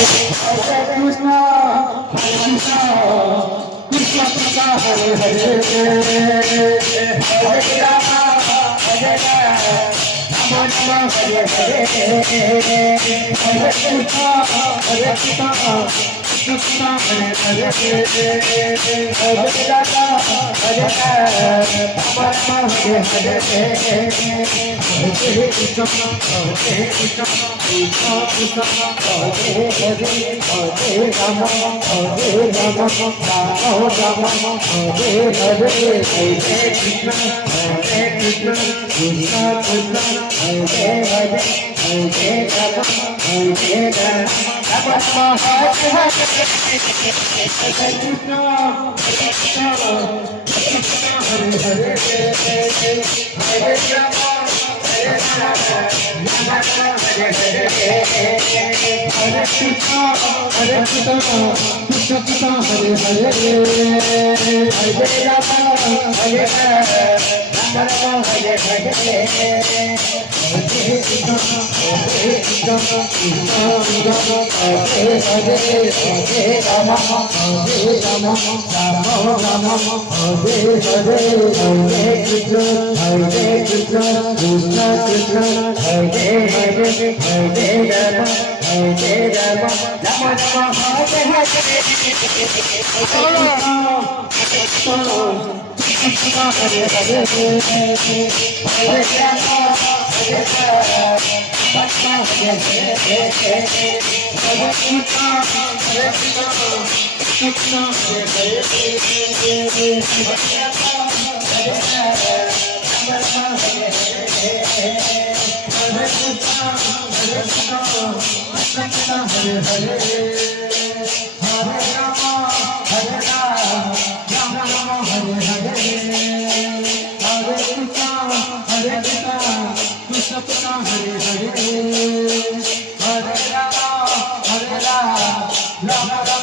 Krishna, Krishna Krishna, Hare Hare, Hare Rama, Hare Rama, Rama Rama, Hare Hare, Hare Krishna, Hare Krishna. Krishna Hare Hare Hare Rama Hare Rama Rama Hare Hare Hare Krishna Hare Krishna Krishna Krishna Hare Hare Hare Rama Hare Rama Rama Rama Hare Hare Hare Krishna Hare Krishna Krishna Krishna Hare Hare Hare Rama Hare Rama Rama Hare Hare Hare Rama, Hare Rama, Rama Rama.